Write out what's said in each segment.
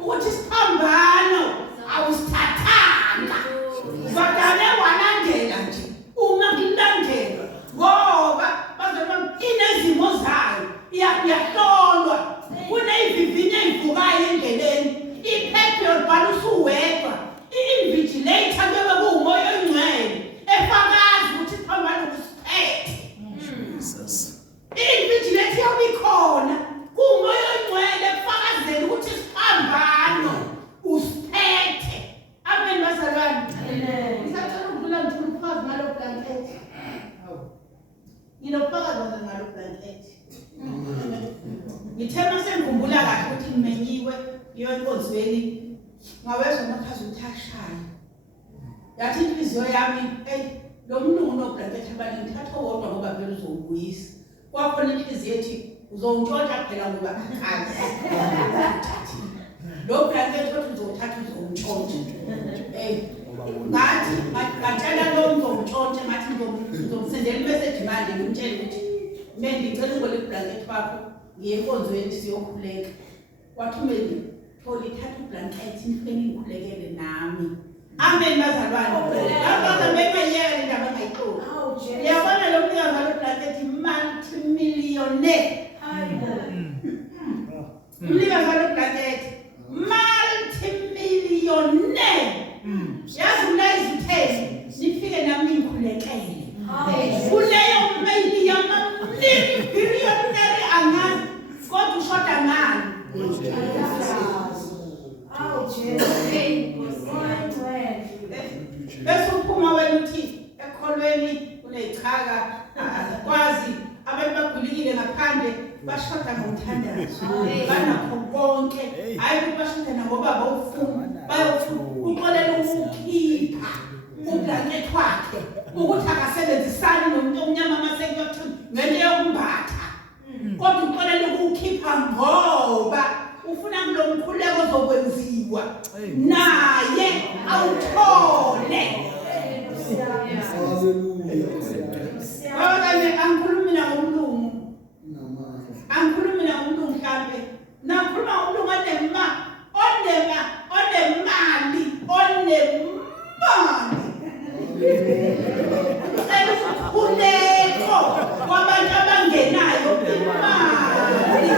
ukuthi isiphambano awusithathanga zadane walandela nje uma ngilandela ngoba bazoma inezimo zayo iyahlolwa kuneyivivinye eyivukayo endleleni iphephe yobhala usuwedwa i-invigilator kube kuwumoya oyingcwele efakazi ukuthi isiphambano kusiphethe i-invigilator yobikhona kuwumoya oyingcwele efakazela ukuthi isiphambano usiphethe. Amen bazalwane. Ngisacela ukudlula ngithula uphazi ngalo blanket. Nginophazi ngalo blanket. Ngithema sengikhumbula kahle ukuthi ngimenyiwe ngiyoenkonzweni ngawezwa amakhazi uthashaya. Yathi inhliziyo yami lo mlungu noblanket abaningi ngithatha owodwa ngoba vele uzowubuyisa. Kwakhona inhliziyo ethi uzongitshontsha phela ngoba akhazi. Lo blanket othi uzothatha uzongitshontsha. Ngathi ngatshela lo ngizongitshontsha ngathi ngizomsendela imessage manje ngimtshela ukuthi mina ngicela ngole blanket wakho ngiye enkonzweni siyokhuleka. Wathi umeli thola ithatha ublanket nifeni ngikhulekele nami. Amen bazalwane. Lapha bengayele indaba engayixoxa. Yabona lo mntwana ngalo blanket multi-millionaire. Mlika ngalo blanket multi-millionaire. Yazi izithezi nifike nami ngikhulekele. Kuleyo mail yama-multi-billionaire angazi kodwa ushoda ngani. Bese uphuma wena uthi ekholweni kuneyichaka kwazi abantu bagulikile ngaphandle bashoda ngomthandazo banakho konke hayi bashoda nangobaba ufuna bayofuna uxolela ukukhipha ublanket wakhe ukuthi akasebenzisani nomuntu omnyama masekuyothu ngento yokumbatha kodwa uxolela ukukhipha ngoba ufuna kulo mkhuleko ozokwenziwa naye awuthole. Angikhulumi na ngomlungu mhlambe nakhuluma ngomlungu onemali ukhuleko kwabantu abangenayo imali.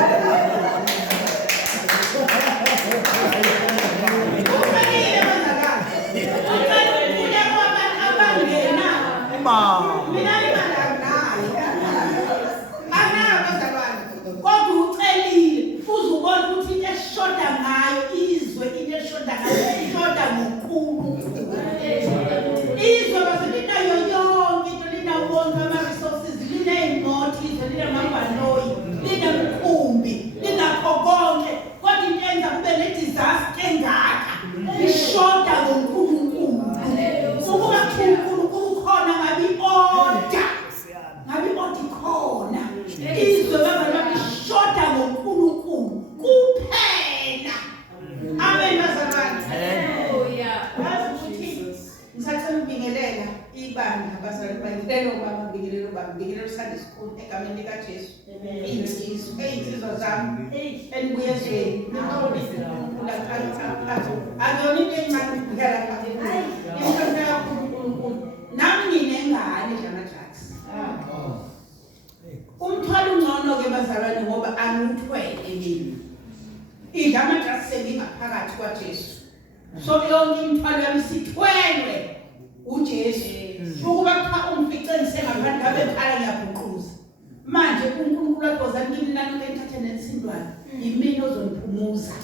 Umthwalo ungcono ke bazalwane ngoba angithwele mina. Idlama jaseli ngaphakathi kwaJesu. So yonke imithwalo yami sithwelwe uJesu. Ukuba cha umfice ngisengaphandle ngabekhala ngiyabhuquza. Manje uNkulunkulu adoza kimi nami ngithathe nesindwana. Yimina ozoniphumuza.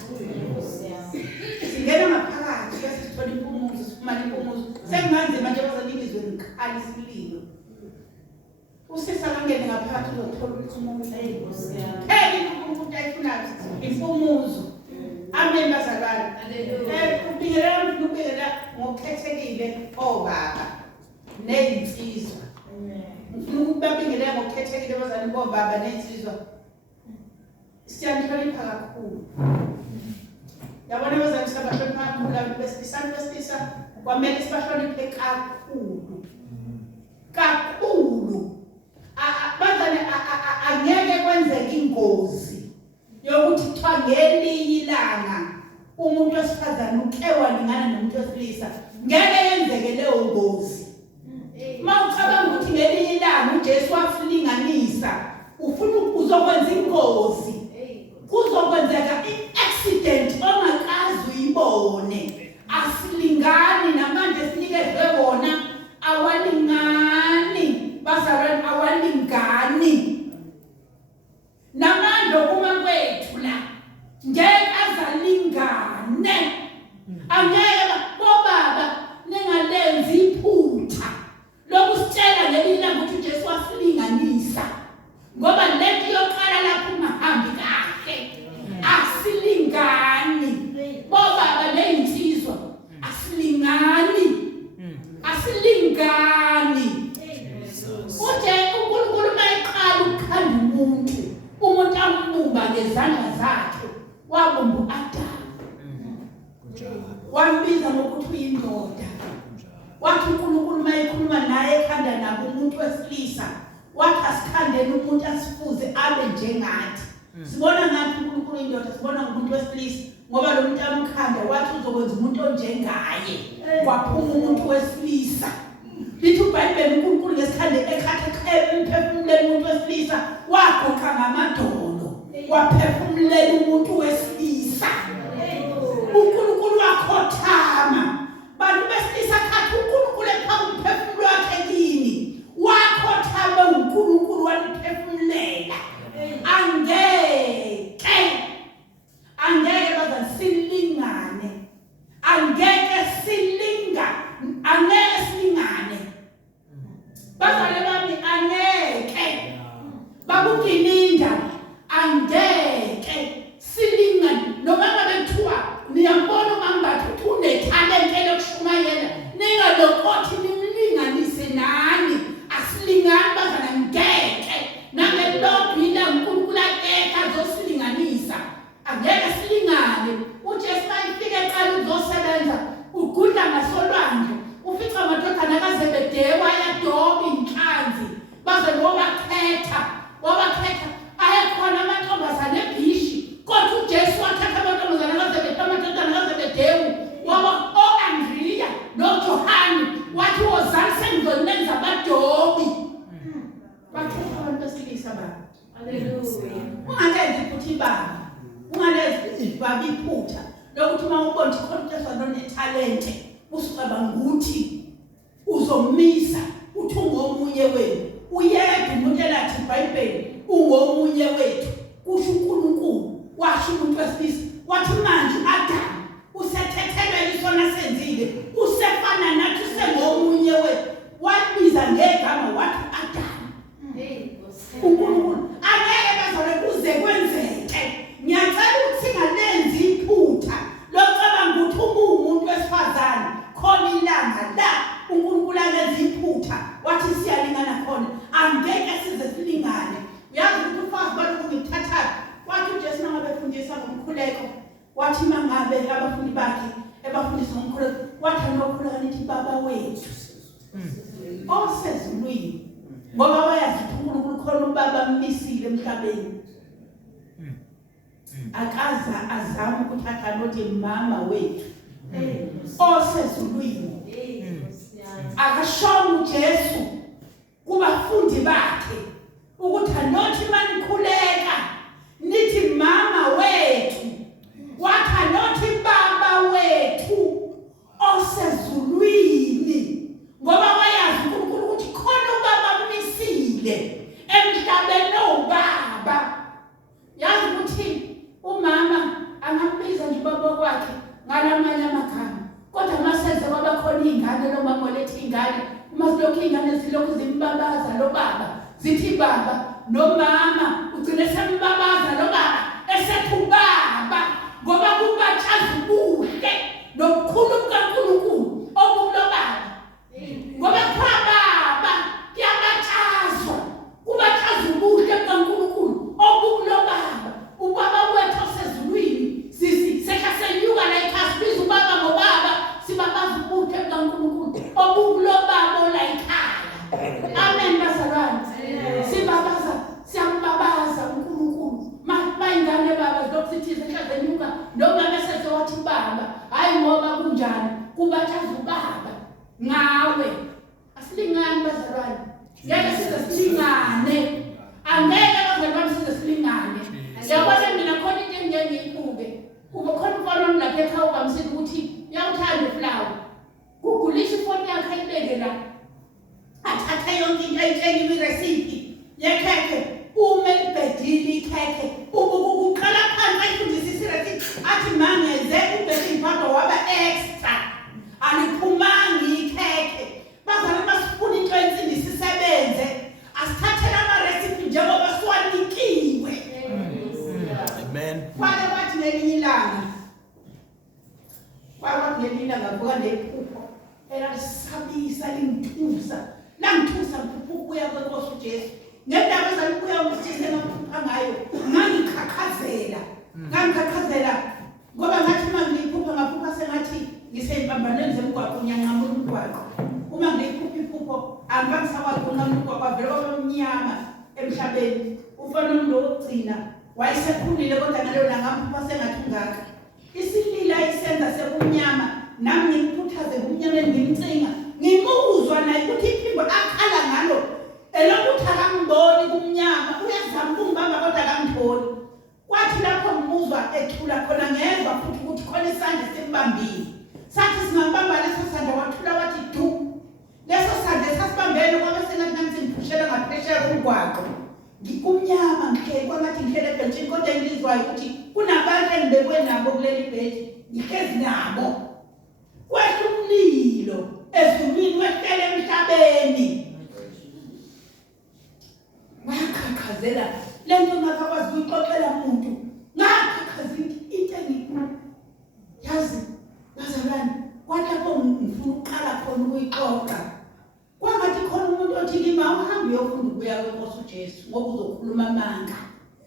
Singena ngaphakathi bese sithola impumuzo, sifumana impumuzo. Sengimanzi manje bazanibizwe ngikhali isililo. Usisa kangene ngaphakathi uzothola impumuzo. Phela uNkulunkulu ayifunayo impumuzo. Amen bazalwane. Ubingelela ngokukhethekile obaba nezinsizwa. Ngifuna ukubabingelela ngokukhethekile bazalwane bobaba nezinsizwa. Siyanhlonipha kakhulu. Yabona bazalwane sabahlonipha kakhulu abantu besilisa kwamele sibahloniphe kakhulu. Bazalwane angeke kwenzeke ingozi yokuthi kuthiwa ngelinye ilanga umuntu wesifazane uke walingana nomuntu wesilisa ngeke yenzeke leyo ngozi. Mawucabanga ukuthi ngelinye ilanga uJesu wasilinganisa ufuna uzokwenza ingozi kuzokwenzeka i-accident ongakazi uyibone. Asilingani namanje sinikezwe wona awalingani bazalwane awalingani namanje kuma kwethu la ngeke azalingane. Angeke bobaba ningalenzi iphutha lokusitshela ngelila ukuthi uJesu wasilinganisa ngoba lethi yoqala lapho ungahambi kahle. Asilingani bobaba nezinsizwa asilingani asilingani. Uje uNkulunkulu mayiqala ukukhanda umuntu ambumba ngezandla zakhe wabumba uAdamu wambiza ngokuthi uyindoda. Wathi uNkulunkulu mayikhuluma naye ekhanda nabo umuntu wesilisa wathi asikhandele umuntu asifuze abe njengathi. Sibona ngathi uNkulunkulu indoda sibona umuntu wesilisa ngoba lo muntu amkhanda wathi uzokwenza umuntu onjengaye kwaphuma umuntu wesilisa. Lithi uBhayibheli uNkulunkulu ngesikhande ekhatha emphefumuleni umuntu wesilisa wagoqa ngamadolo waphefumulela umuntu wesilisa. uNkulunkulu wakhothama bantu besilisa khathi uNkulunkulu ephaka umphefumulo wakhe kini wakhothama uNkulunkulu waniphefumulela. Angeke bazasilingane angeke silingane bazale bami angeke babukininda angeke silingane noma ngabe kuthiwa niyambona umambathu ukuthi unetalent elokushumayela ningalokothi nimlinganise nani. Asilingani bazana ngeke nangelobhila uNkulunkulu akekho azosilinganisa. Angeke silingane. uJesu mayifike eqala uzosebenza ugudla ngasolwandle ufica amadodana kaZebhediya ayadoba inhlanzi baze wabakhetha ayekhona amantombazane ebhishi kodwa uJesu wathatha amantombazane kaZebhediya amadodana kaZebhediya waba Andriya noJohane wathi wozani sengizonenza abadobi. Bakhetha abantu besilisa baba. Haleluya. Ungalenzi futhi baba ungalenzi ibaba iphutha lokuthi uma ubona khona umuntu onetalente usicabanga ukuthi uzomisa uthi ungomunye wenu. Uyedwa umuntu elathi iBhayibheli ungomunye wethu kusho uNkulunkulu washo umuntu wesilisa wathi manje uAdamu usethethelwe isona senzile usefana nathi usengomunye wethu wabiza ngegama wathi uAdamu. uNkulunkulu angeke bazale kuze kwenzeke. Ngiyacela ukuthi singalenzi iphutha lokucabanga ukuthi umuntu wesifazane khona ilanga la uNkulunkulu alenza iphutha wathi siyalingana khona. Angeke size silingane. Uyazi ukuthi ufazi balokhu ngithatha wathi uJesu mangabe efundisa ngomkhuleko wathi mangabe abafundi bakhe ebafundisa ngomkhuleko wathi anokhuleka nithi baba wethu osezulwini ngoba wayazi ukuthi uNkulunkulu khona ubaba ammisile emhlabeni. Akaza azama ukuthatha nothi mama wethu osezulwini. Akashona uJesu kubafundi bakhe ukuthi anothi manikhuleka nithi mama wethu wathi anothi baba wethu osezulwini ngoba wayazi uNkulunkulu ukuthi khona ubaba ammisile emhlabeni obaba. Yazi ukuthi umama angambiza nje ubaba kwakhe ngalamanye amagama kodwa maseze kwaba khona ingane lo mama olethe ingane uma silokhu ingane zilokhu zimbabaza lo baba zithi baba nomama ugcine sembabaza lo baba esethi ubaba ngoba kubatshaza ubuhle nobukhulu bukaNkulunkulu obulo baba ngoba kwa baba kuyabatshazwa kubatshaza ubuhle bukaNkulunkulu obulo baba. Ubaba wethu osezulwini senyuka la ekhaya sibiza ubaba ngobaba sibabaza ubuhle bukaNkulunkulu obulo baba la ekhaya. Amen bazalwane. Sibabaza siyambabaza uNkulunkulu ngawe. Asilingani bazalwane. Ngeke size silingane. Angeke bazalwane size silingane. Ngiyabona mina khona into engiyibuke. Kuba khona umfana wami lapha ekhaya ubamsile ukuthi uyawuthanda iflower. Kugulisha ifoni yakhe ayibeke la. Athathe yonke into ayitshela irecipe yekhekhe. Uma libhedile ikhekhe. Uqala phansi ayifundisisa irecipe. Athi mangeze ubhedile phakathi waba extra. Aliphumanga ikhekhe. Bazalwane masifuna into ensindisa isebenze. Asithathele ama-recipe njengoba siwanikiwe. Amen. Kwake wathi ngelinye ilanga. Kwathi ngelinye ilanga vuka nephupho. Elalisabisa lingithusa. Langithusa mphuphu kuya kweNkosi uJesu. Ngendaba ezalikuya uMsisi emaphupha ngayo. Ngangikhakhazela. Ngoba ngathi uma ngiyiphupha ngaphupha sengathi ngisempambanweni zemgwaqo ngiyanqamula umgwaqo. Uma ngiyiphupha iphupho angibangisakwazi ukunqamula umgwaqo avele omnyama emhlabeni. Ufana nomlogcina wayesekhulile kodwa ngaleyo langaphupha sengathi ungaka. Isilila isenza sekumnyama nami ngimphuthaze kumnyama ngimcinga. Ngimuzwa naye ukuthi iphimbo akhala ngalo elokuthi akangiboni kumnyama uyazama ukungibamba kodwa akangiboni. Kwathi lapho ngimuzwa ethula khona ngezwa futhi ukuthi khona isandla simbambile. Sathi singambamba leso sandla wathula wathi du. Leso sandla sasibambene kwabe sengathi nami sengiphushela ngaphesheya komgwaqo. Ngikumnyama ngihleli kwangathi ngihlele ebhentshini kodwa engizwayo ukuthi kunabantu engibekwe nabo kuleli bhentshi ngihlezi nabo. Kwehla umlilo ezulwini wehlele emhlabeni. Ngakhakhazela lento ngakwazi ukuyixoxela umuntu. Ngakhakhazela into engikho. Yazi bazalwane kwalapho ngifuna uqala khona ukuyixoxa. Kwangathi khona umuntu othi kimi awuhambe uyofunda ukuya kweNkosi uJesu ngoba uzokhuluma amanga.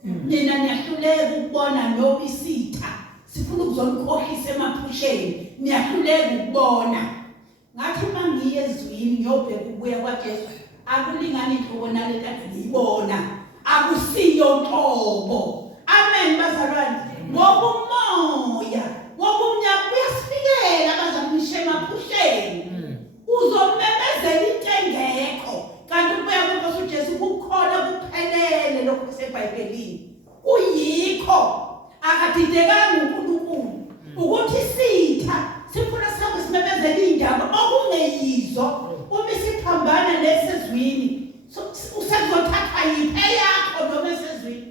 Mina niyahluleka ukubona noma isitha. Sifuna ukuzonikohlisa emaphusheni. Niyahluleka ukubona. Ngathi mangiye ezwini ngiyobheka ukuya kwaJesu akulingani inhlobo nalento ngiyibona. Akusiyo nhlobo. Amen bazalwane. Ngoba umoya wobumnyama uyasifikela bazamishe emaphusheni. Uzomemezela into engekho. Kanti ukuya kweNkosi uJesu kukhona kuphelele lokho kuseBhayibhelini. Kuyikho akadidekanga uNkulunkulu ukuthi sitha sifuna sabe simemezela indaba okungeyizo uma siphambana lesezwini. Usezothathwa yiphi eyakho noma esezwini?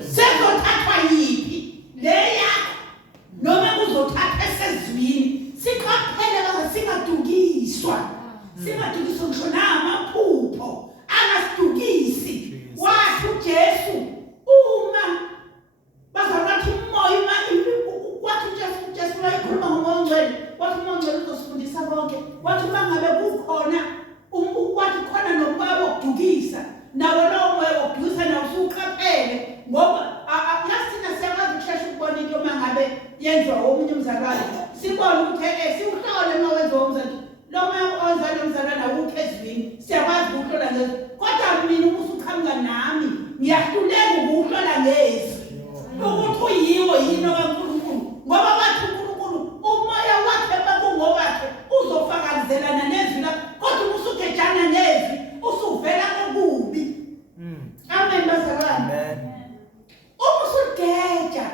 Sezothathwa yiphi le yakho noma kuzothathwa esezwini? Siqaphele baze singadukiswa. Singadukiswa ngisho namaphupho angasidukisi. Wathi uJesu uma bazalathi umoya wathi uJesu wayikhuluma ngoMoya Ongcwele. Wathi uMoya Ongcwele uzosifundisa konke. Wathi uma ngabe kukhona wathi khona nomoya wokudukisa. Nawo lowo moya wokudukisa nawo usuqaphele ngoba yasina siyakwazi ukushesha ukubona into uma ngabe yenziwa omunye umzalwane. Sibone ukuthi siwuhlole uma wenziwa umzalwane. Lo moya ozalwa umzalwane awukho ezwini. Siyakwazi ukuhlola ngezwi. Kodwa mina uma usuqhamuka nami ngiyahluleka ukuhlola ngezwi. Ukuthi uyiwo yini kaNkulunkulu. Ngoba wathi uNkulunkulu umoya wakhe bakungowakhe uzofakazelana nezwi lakho. Kodwa usugejana nezwi usuvela kokubi. Amen bazalwane. Amen. Uma usugeja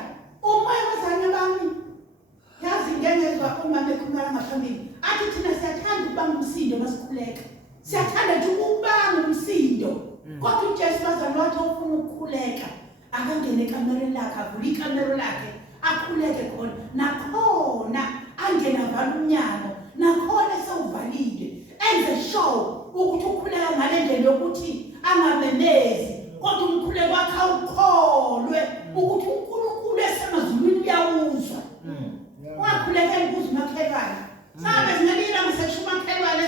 umoya wazanye bami. Yazi ngengezwa uma bekhuluma ngaphambili. Athi thina siyathanda ukubanga umsindo masikhuleka. Siyathanda nje ukubanga umsindo. Kodwa uJesu bazalwane wathi ufuna ukukhuleka akangene ekamereni lakhe avule ikamero lakhe akhuleke khona. Nakhona angena vala umnyango. Nakhona sewuvalile. Enze show ukuthi ukhuleka ngale ndlela yokuthi angamemezi. Kodwa umkhuleko wakhe awukholwe ukuthi uNkulunkulu esemazulwini uyawuzwa. Wakhulekela ukuze umakhelwane. Sabe zingelila ngisesho umakhelwane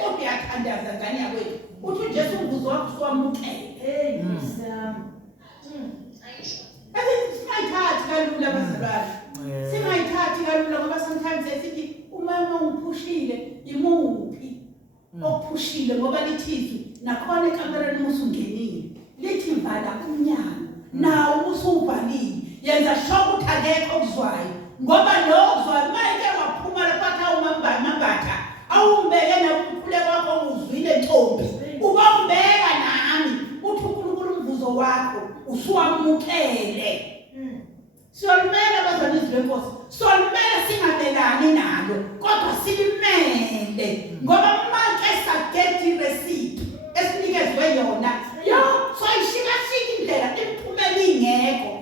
kodwa uyathandaza ngane yakwethu. Uthi uJesu umbuzo wakho siwamukele. Hey Nkosi. Singayithathi kalula bazalwane. Singayithathi kalula ngoba sometimes sithi uma ungiphushile imuphi okuphushile ngoba lithizwe nakhona ekamereni usungenile. Lithi vala umnyango nawo usuvalile. Yenza sure ukuthi akekho okuzwayo ngoba lo okuzwayo mayike waphuma lapha umambatha awumbeke nakukhuleka kwakho uzwile ntombi ubambeka nami uthi uNkulunkulu umvuzo wakho usuwamukele solumele abazali izwenkosi solumele singabelani nalo kodwa silimele ngoba manje sagethi receipt esinikezwe yona yo soyishika indlela imphumela ingekho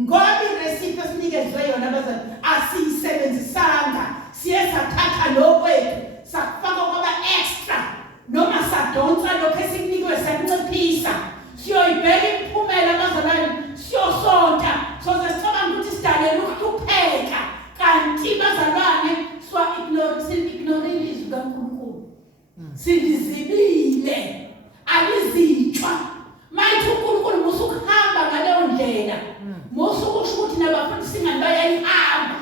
ngoba ireceipt esinikezwe yona abazali asiyisebenzisanga siye sathatha lokwethu sakufaka kwaba extra noma sadonsa lokho esikunikwe sakunciphisa siyoyibheka imphumela abazalwane siyosonta soze sicabanga ukuthi sidalele ukuhlupheka kanti bazalwane ignore ilizwi kaNkulunkulu silizibile alizitshwa mayithi uNkulunkulu musukuhamba ngaleyo ndlela musukusho ukuthi nabafundi singani bayayihamba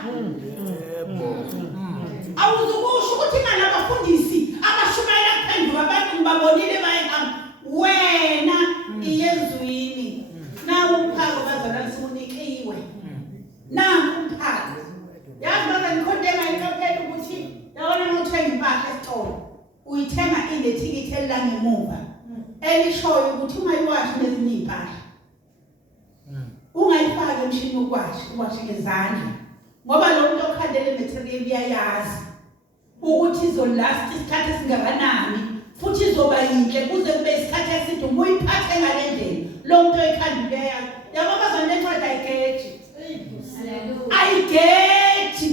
awuzukusho ukuthi ngani abafundisi abashumayela kuphenduka abantu ngibabonile bayihamba wena iyezwini nawo umphako bazalwane simunikiwe nangu umphako yazi baza nikhondema inqaphela ukuthi yabona ngothenga impahla esitolo uyithenga inethikithi elangemuva elishoyo ukuthi ungayiwashi nezinye impahla ungayifaki emshini uwashi ngezandla ngoba lo muntu okhandele material uyayazi ukuthi izolast isikhathi esingakanani futhi izoba yinhle kuze kube isikhathi eside umuyiphathe ngale ndlela lo muntu oyikhanda uyayazi yabo bazalwane encwadi ayigethi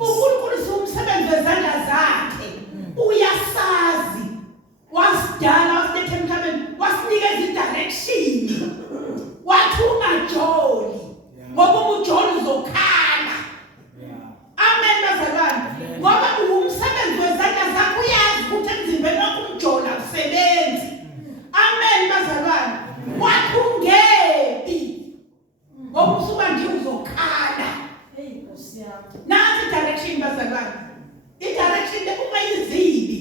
uNkulunkulu siwumsebenzi wezandla zakhe uyasazi wasidala wasiletha emhlabeni wasinikeza idirection wathi ungajoli ngoba umujoli uzokhala amen bazalwane ngoba umsebenzi wezandla zakhe uyazi ukuthi emzimbeni wakho umjola usebenzi amen bazalwane wathi ungebi ngoba usuba nje uzokhala nansi direction bazalwane i-direction ungayizili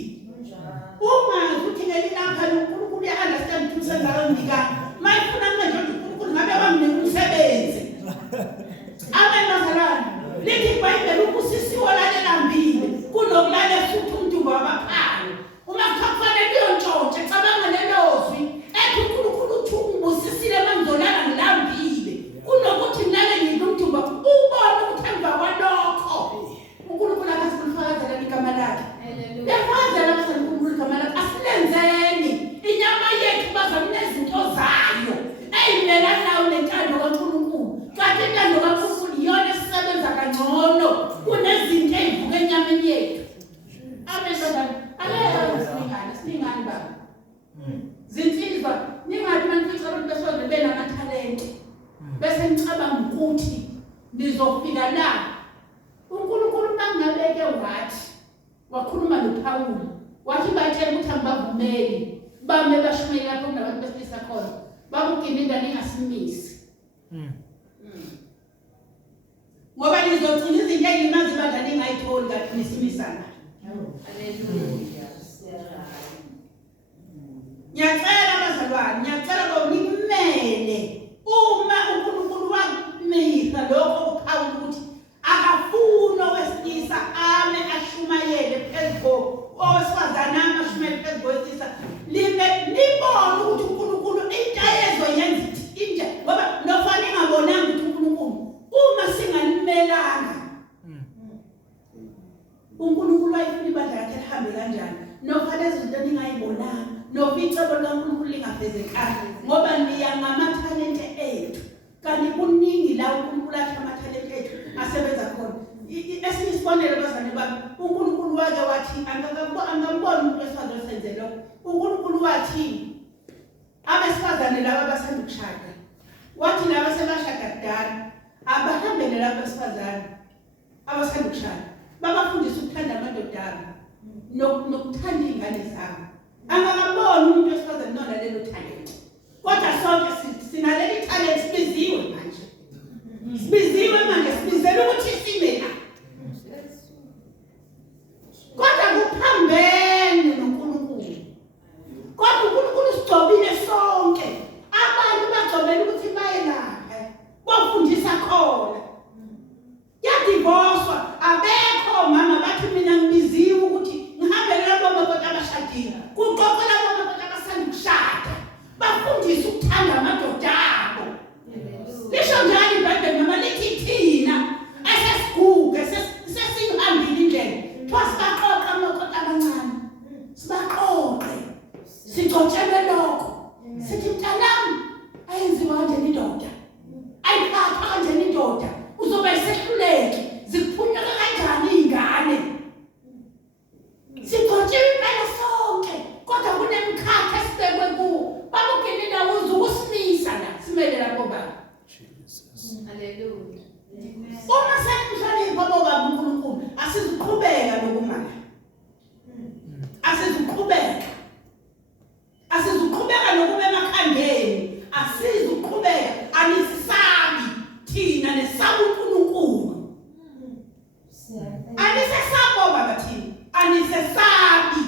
ungazi ukuthi ngelilapha uNkulunkulu uya-understand ukuthi usenzalo mnikani mayifuna kungenje ukuthi uNkulunkulu ngabe bamnika umsebenzi amen bazalwane lithi iBhayibheli ubusisiwe lalelambile kunokulala futhi umntumba wabaphayo uma kuthiwa kufanele uyontshontshwa cabanga lelozwi ethi uNkulunkulu uthi ungibusisile mangizolala ngilambile kunokuthi ngilale ngilumthumba ubone ukuthi emva kwalokho uNkulunkulu akasikulifakazela igama lakhe yafazela uNkulunkulu igama lakhe asilenzeni inyama yethu bazalwane nezinto zayo eyimelana nayo nentando kaNkulunkulu kanti intando kaNkulunkulu iyona esisebenza kangcono kunezinto ezivuka enyameni yethu amen bazalwane siningani baba zinsizwa ningathi manifika abantu besonto benamathalente bese nicabanga ukuthi nizofika la uNkulunkulu mangabeke wathi wakhuluma noPawulu wathi bathe ukuthi angibavumeli bame bashumayela lapho kunabantu besilisa khona bakugininda ningasimisi ngoba nizogcina izinto ezimazi badla ningayitholi kanti nisimisana haleluya ngiyacela bazalwane ngiyacela ukuthi nimele uma uNkulunkulu wamisa lokho uPawulu ukuthi akafuna owesilisa ame ashumayele phezulu owesifazane ame ashumayele phezulu kowesilisa libone ukuthi uNkulunkulu into ayezoyenza inje ngoba nofana ingabonanga ukuthi uNkulunkulu uma singanimelanga uNkulunkulu wayifuna ibandla lakhe lihambe kanjani nofana izinto ningayibonanga noficebo likaNkulunkulu lingafezekanga ngoba niya ngamathalente ethu kanti kuningi la uNkulunkulu akhe amathalente ethu asebenza khona esinye isibonelo bazane bami uNkulunkulu wake wathi angamboni umuntu wesifazane osenze lokho uNkulunkulu wathi abesifazane laba abasanda ukushada wathi laba sebashada kudala abahambele laba besifazane abasanda ukushada babafundisa ukuthanda amadodana nokuthanda izingane zabo angakaboni umuntu wesifazane nona lelo talent kodwa sonke sinaleli talent sibiziwe manje sibizele ukuthi sime la kodwa kuphambene noNkulunkulu kodwa uNkulunkulu sigcobile sonke abantu bagcobela ukuthi baye lapha bafundisa khona yadivoswa abekho mama bathi mina ngibiziwe ukuthi abashadile. Kuqoqela abantu abasanda ukushada. Bafundiswe ukuthanda amadoda abo. Lisho njalo iBhayibheli noma lithi thina esesiguge sesihambile indlela. Twasibaqoqa amakoti amancane. Sibaqoqe. Sicotshelwe lokho. Sithi mntanami ayenziwa kanjani indoda? Ayiphatha kanjani indoda? Uzobe esehluleki. Zikuphunyuka kanjani izingane? Sicotshelwe impela sonke. Kodwa kunemkhakha esibekwe kuwo. Babugelela uzukusimisa la. Simele lapho baba. Jesus. Hallelujah. Uma sekuhlonipha baba uNkulunkulu, asizuqhubeka nokumanga. Asizuqhubeka. Asizuqhubeka nokuba emakhangeni. Asizuqhubeka. Anisabi thina nesaba uNkulunkulu. Anisesabo baba thina. Anisesabi.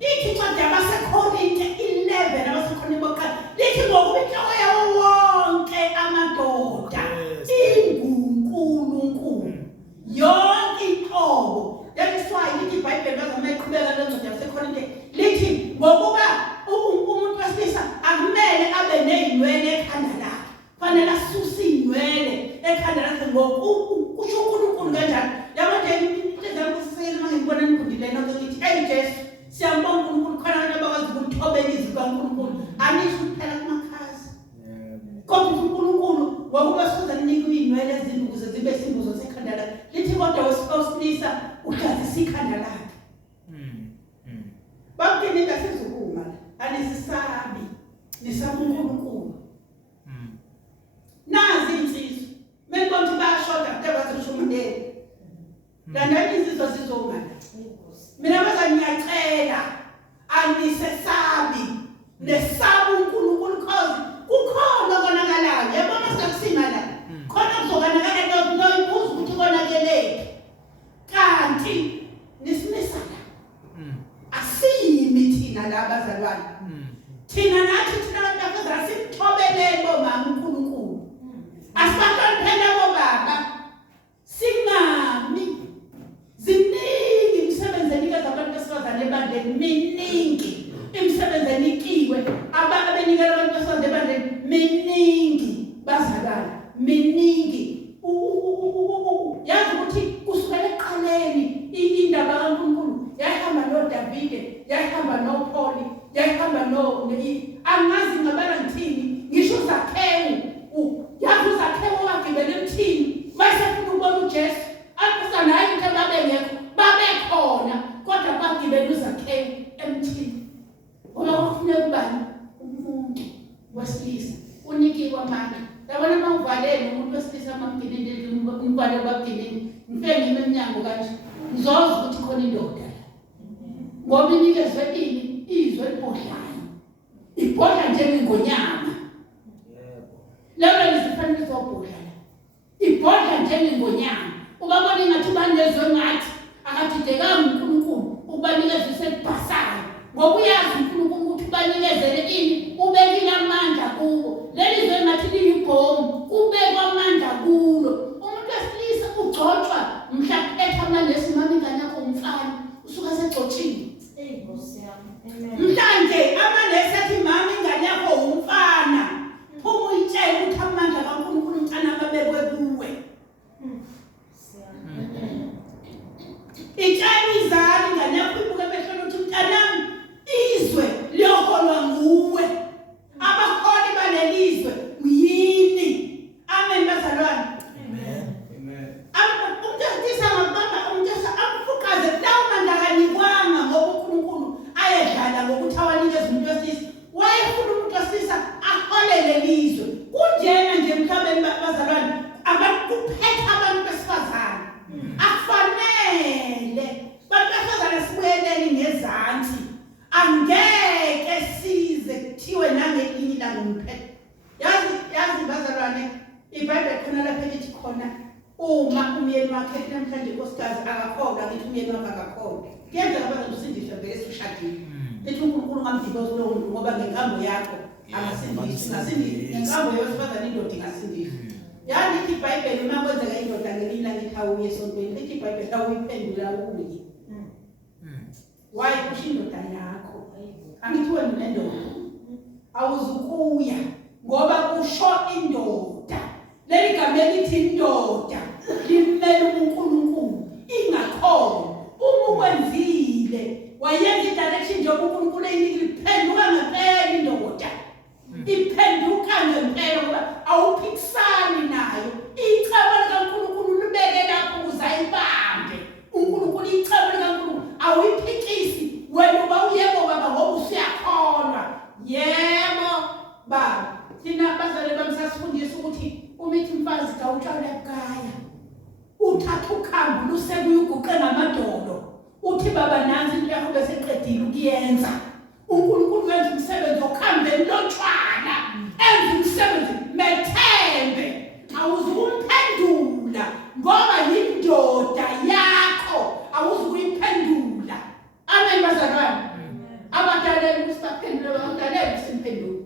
Lithi incwadi yabaseKorinte 11 abaseKorinte bokuqala. Lithi ngokuba inhloko yawo wonke amadoda inguNkulunkulu. Yonke inhlobo. That's why lithi iBhayibheli bazama iqhubeka lencwadi yabaseKorinte. Lithi ngokuba umuntu wesilisa akumele abe nezinwele ekhanda lakhe. Fanele asuse izinwele ekhanda lakhe ngokusho uNkulunkulu kanjani. Yabona into zakusela mangibona ngikundile nokho ngithi hey Jesu siyambonga uNkulunkulu khona abantu abakwazi ukuthobela izwi kaNkulunkulu. Anisho kuphela kumakhasi. Kodwa uNkulunkulu ngokuba sizoza ninika izinwele ezinde ukuze zibe simbuzo sekhanda lakhe. Lithi kodwa wesilisa uhlazisa ikhanda lakhe. Bakini ngasizukuma anisisabi nisaba uNkulunkulu. Nazi insizwa menibona bayashoda kutebazisho umndeni. Landani insizwa zizomala. Mina baza ngiyacela anisesabi nesaba uNkulunkulu because kukhona konakalayo. Yabona sekusinga la. Khona kuzonakala noyibuza ukuthi konakeleke. Kanti nisimisa la. Asiyimi thina la bazalwane. Thina nathi thina abantu abazali simthobelele bomama uNkulunkulu. Asibahloniphele bobaba. Singami. Ziningi imisebenzi enikeza abantu besifazane ebandleni miningi. Imisebenzi enikiwe abenikela abantu besifazane ebandleni miningi bazalwane. Miningi. Yazi ukuthi kusukela eqaleni indaba kaNkulunkulu yahamba noDavide, yahamba noPaul, yahamba angazi ngabala ngithini, ngisho uZakhewu. Yazi uZakhewu wagibela emthini, mayesefuna ukubona uJesu. Abasana hayi ukuthi babengekho, babekhona, kodwa bagibela uZakhewu emthini. Ngoba kufuneka ubani umuntu wesilisa unikiwe amandla. Yabona mawuvalele umuntu wesilisa amamgilini umvale kwabagilini. Ngifike ngime eminyango kanje. Ngizoza ukuthi khona indoda. Ngoba inikezwe ini izwe elibhodlayo. Ibhodla njengengonyama. Lelo lizifanele zobhodla. Ibhodla njengengonyama. Ubabona ngathi banezwe ngathi akadidekanga uNkulunkulu ukubanikeza iselibhasayo. Ngoba uyazi uNkulunkulu ukuthi ubanikezele ini ubekile amandla kubo. Leli zwe ngathi liyibhomu ubekwa amandla kulo. Umuntu wesilisa ugcotshwa mhla ethama lesimami ingane yakho umfana usuka segcotshiwe. Mhlanje amanesi athi mama ingane yakho umfana. Phuma uyitshela ukuthi amandla kaNkulunkulu umntana babekwe kuwe. Itshela izali ingane yakho ibuke emehlweni ukuthi mntanami izwe liyoholwa nguwe. Abaholi balelizwe uyini. Amen bazalwane. Amen. Umuntu wesilisa ngabamba umuntu amfuqaze lawo mandla kanikwanga ngoba uNkulunkulu ayedlala ngokuthi awanikeze umuntu wesilisa. Wayefuna umuntu wesilisa aholele lizwe. Kunjena nje emhlabeni bazalwane abakuphetha abantu besifazane. Akufanele bantu besifazane sibuyeleni ngezansi. Angeke size kuthiwe nangelinye langomphetho. Yazi bazalwane iBhayibheli khona lapha lithi khona uma umyeni wakhe namhlanje inkosikazi akakhona lithi umyeni wakhe akakhona. Kuyenzeka bazosindiswa vele sishadile. Lithi uNkulunkulu ngamdiboza lo muntu ngoba ngenkambo yakho akasindiswa. Ngenkambo yosifazane indoda ingasindiswa. Yani lithi iBhayibheli uma kwenzeka indoda ngelinye ngithi awuye esontweni. Lithi iBhayibheli awuyiphendula uye. Why kusho indoda yakho? Angithi wena nendoda awuzukuya ngoba kusho indoda. Leli gama elithi indoda limele uNkulunkulu ingakhono. Uma ukwenzile wayenza idirection nje uNkulunkulu eyinikile iphenduka ngempela indoda. Iphenduka ngempela ngoba awuphikisani nayo. Icebo likaNkulunkulu libeke lapho ukuze ayibambe. uNkulunkulu icebo likaNkulunkulu awuyiphikisi. Wena uba uyebo baba ngoba usiyakholwa. Yebo baba. Thina bazali bami sasifundisa ukuthi umithi umfazi ka utshwala ekhaya. Uthatha ukhambo lusekuyuguqe ngamadolo. Uthi baba nansi into yakho bese qedile ukuyenza. uNkulunkulu wenza umsebenzi okhambeni lotshwala. Enza umsebenzi methembe. Awuzukumphendula ngoba yindoda yakho. Awuzukuyiphendula. Amen bazalwane. Abadaleli kusaphendula abadaleli simphendula.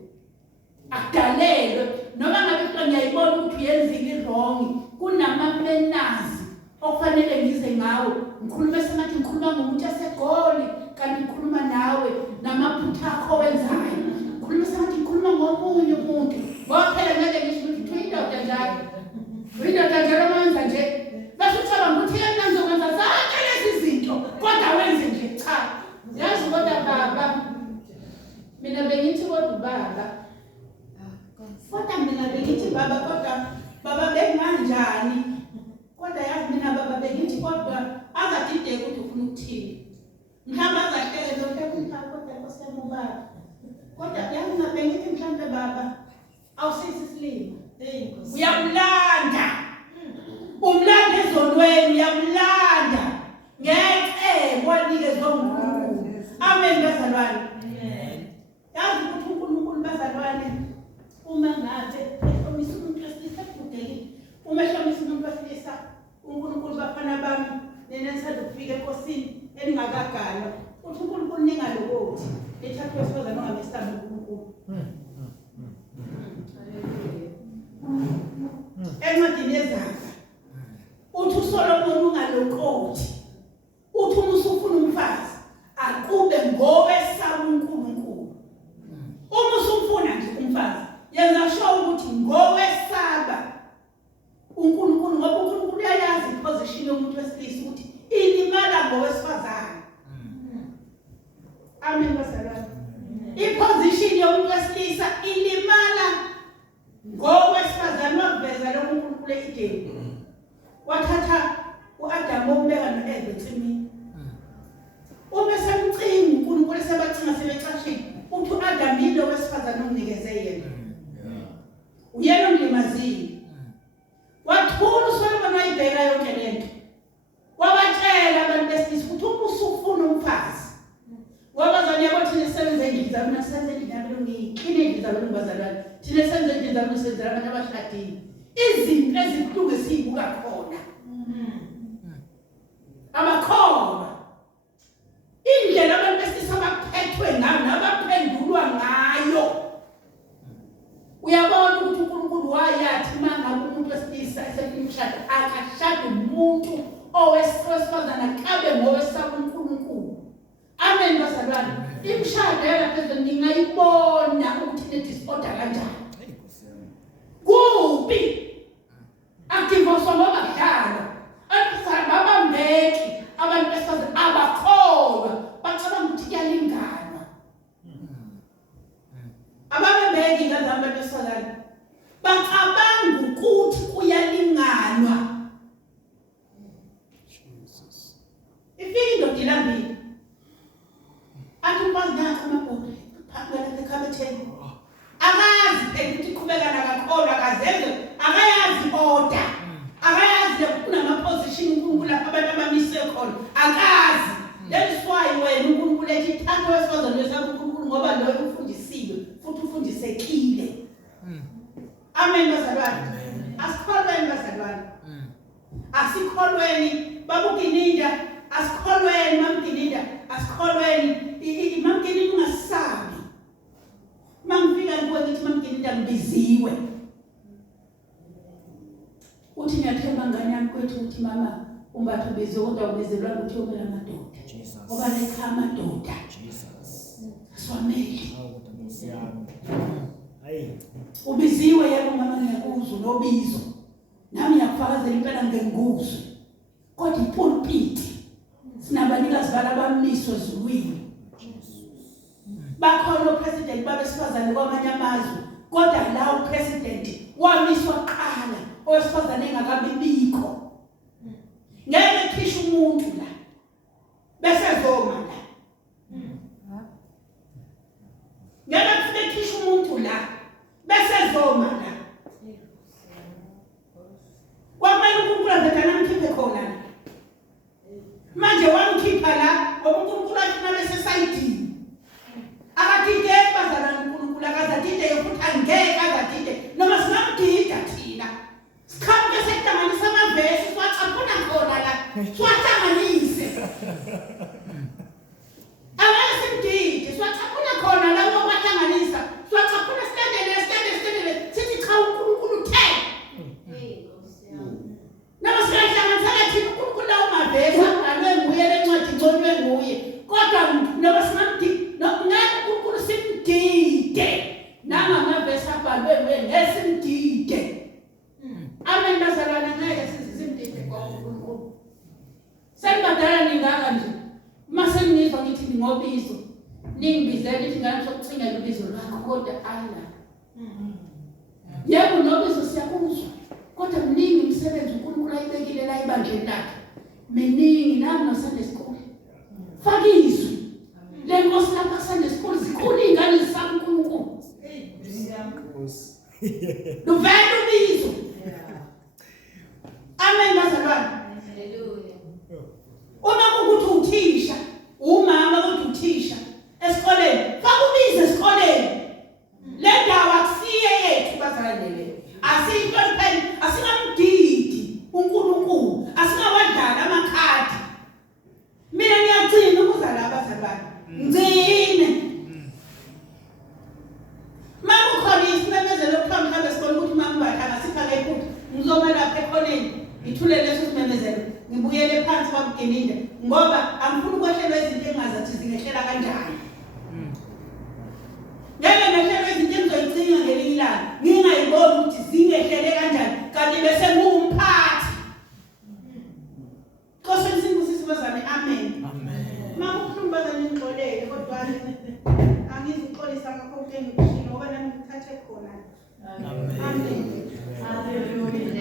Akudalelwe noma ngabe kuba ngiyayibona ukuthi uyenzile wrong. Kunamamenazi okufanele ngize ngawo. Ngikhuluma sengathi ngikhuluma ngomuntu asegoli kanti ngikhuluma nawe namaphutha akho wenzayo. Ngikhuluma sengathi ngikhuluma ngomunye umuntu. Ngoba phela ngeke ngisho ukuthi uyindoda njalo. Uyindoda njalo manje nje. Bese ucabanga ukuthi yena ngizokwenza zonke lezi zinto kodwa wenze nje cha. Yazi kodwa baba mina bengithi kodwa baba. Kodwa mina bengithi baba kodwa baba benganjani. Kodwa yazi mina baba bengithi kodwa azadideke ukuthi ufuna ukuthini. Mhlawumbe azahlele zonke kodwa nkosiyami baba. Kodwa yazi mina bengithi mhlawumbe baba awusisi silima. Uyamlanda. Umlanda ezonweni uyamlanda. Ngeke kwanikezwe uNkulunkulu. Amen bazalwane. Yazi ukuthi uNkulunkulu bazalwane uma ngabe ehlomisa umuntu wesilisa kudeli. Uma ehlomisa umuntu wesilisa uNkulunkulu bafana bami nenentsanda ukufika enkosini elingakaganwa. Uthi uNkulunkulu ningalokothi lethathu wesifazane ongamesaba uNkulunkulu. Encwadini yeZaga uthi uSolomon ungalokothi. Uthi uma usufuna umfazi akube ngowesaba uNkulunkulu. Uma usufuna nje umfazi yenza sure ukuthi ngowesaba uNkulunkulu ngoba uNkulunkulu uyayazi iposition yomuntu wesilisa ukuthi ilimala ngowesifazane. Amen bazalwane. Iposition yomuntu wesilisa ilimala ngowesifazane wakuveza lo uNkulunkulu eIdeni. Wathatha uAdam umbeka noEva ensimini. Uma semcinga uNkulunkulu sebacinga sebecashile uthi uAdam yilo wesifazane omnikeze yena. Uyena omlimazile. Wathula uSolomon wayibheka yonke lento. Wabatshela abantu besilisa ukuthi uma usufuna umfazi. Ngoba zona yabo thina sebenze endlini zabo nasenze endlini yabo ngiyiqine endlini zabo ngibazalwane. Thina senze endlini zabo senzela abantu abashadile. Izinto ezibuhlungu esibuka khona. Abakholwa. Indlela abantu besilisa abaphethwe ngayo nabaphendulwa ngayo. Uyabona ukuthi uNkulunkulu wayathi mangabe umuntu wesilisa esemshado akashade umuntu owesifazana kabe ngowesaba uNkulunkulu. Amen bazalwane. Imshado yaphezulu ningayibona ukuthi ne-disorder kanjani. Kubi. Akuvoswa ngoba kudala. Abasana babambeki abantu besifazane abakholwa bacabanga ukuthi kuyalingana. Ababembeki ngazama besifazane bacabanga ukuthi kuyalinganwa. Jesus. Ifike indoda ilambile. Athi umfazi nakho amabhodi phakathi ekhabetheni. Akazi phela ukuthi iqhubeka nakakholwa akazenze akayazi order. Akayazi kunama-position uNkulunkulu abantu abamise khona. Akazi. That's why wena uNkulunkulu ethi thatha wesifazane wesaba uNkulunkulu ngoba loyo ufundisiwe futhi ufundisekile. Amen bazalwane. Asikholweni bazalwane. Asikholweni babukininda. Asikholweni mamkininda. Asikholweni mamkininda ungasabi. Mangifika kuwe ngithi mamkininda ngibiziwe. Uthi ngiyathemba ngane yami kwethu ukuthi mama umbatho biziwe kodwa ubizelwa ukuthi ubela madoda. Ngoba nekhaya amadoda. Swameli. Hayi. Ubiziwe yebo mama ngiyakuzwa nobizo. Nami ngiyakufakazela impela ngenguzwe. Kodwa ipulpit sinabanikazi balabamiswa ezulwini. Bakhona upresident babesifazane kwamanye amazwe. Kodwa la upresident wamiswa qala owesifazane engakabibikho. Ngeke khishe umuntu la. Bese zoma la. Ngeke kufike khishe umuntu la. Bese zoma la. Kwamanye uNkulunkulu avekana amkhiphe khona. Manje wamkhipha la uNkulunkulu afuna bese sayidini. Akadide bazalana uNkulunkulu akazadide yokuthi angeke azadide noma singamdida thina. Sikhamuke sekuhlanganisa amavesi siwacaphuna khona la. Siwahlanganise. Awale simdide siwacaphuna khona la wokwahlanganisa. Siwacaphuna silandele sithi cha uNkulunkulu uthe. Noma siyahlanganisana thina uNkulunkulu lawo mavesi abhalwe nguye lencwadi iconywe nguye. Kodwa noma singamdide uNkulunkulu simdide. Nanga amavesi abhalwe nguye ngesimdide. Amen bazalwana ngeke sizimdide kwaNkulunkulu. Sengibadala ningaka nje. Uma sengizwa ngithi ngobizo ningibizela ithi ngani sokucingela ubizo lakho kodwa ayina. Yebo nobizo siyakuzwa. Kodwa mningi umsebenzi uNkulunkulu ayibekile la ibandleni lakhe. Miningi nami noSunday school. Fakizwe. Le nkosi lapha kuSunday school zikhulu izingane zisaba uNkulunkulu. Luvela ubizo. Amen bazalwane. Haleluya. Uma kukuthi uthisha, umama kodwa uthisha esikoleni, fakubize esikoleni. Le ndawo akusiye yethu bazalwane. Asinto phela, asingamdidi uNkulunkulu, asingawadlala amakhadi. Mina ngiyagcina ukuza la bazalwane. Ngcine. Makukhona isimemezelo okuphambili mhlambe esikoleni ukuthi mangibathanga siphake iphutha, ngizoma lapha ekhoneni. Ngithule leso simemezelo. Ngibuyele phansi kwamgeninde ngoba angifuni ukwehlelwa izinto engazathi zingehlela kanjani. Ngeke ngehlelwe izinto engizoyicinga ngelinye ilanga ngingayiboni ukuthi zingehlele kanjani kanti bese ngumphathi. Nkosi insingisisi bazane amen. Amen. Makukhuluma bazane ngixolele kodwa angizixolisa ngakho konke engikushilo ngoba nami ngithathe khona. Amen. Amen. Hallelujah.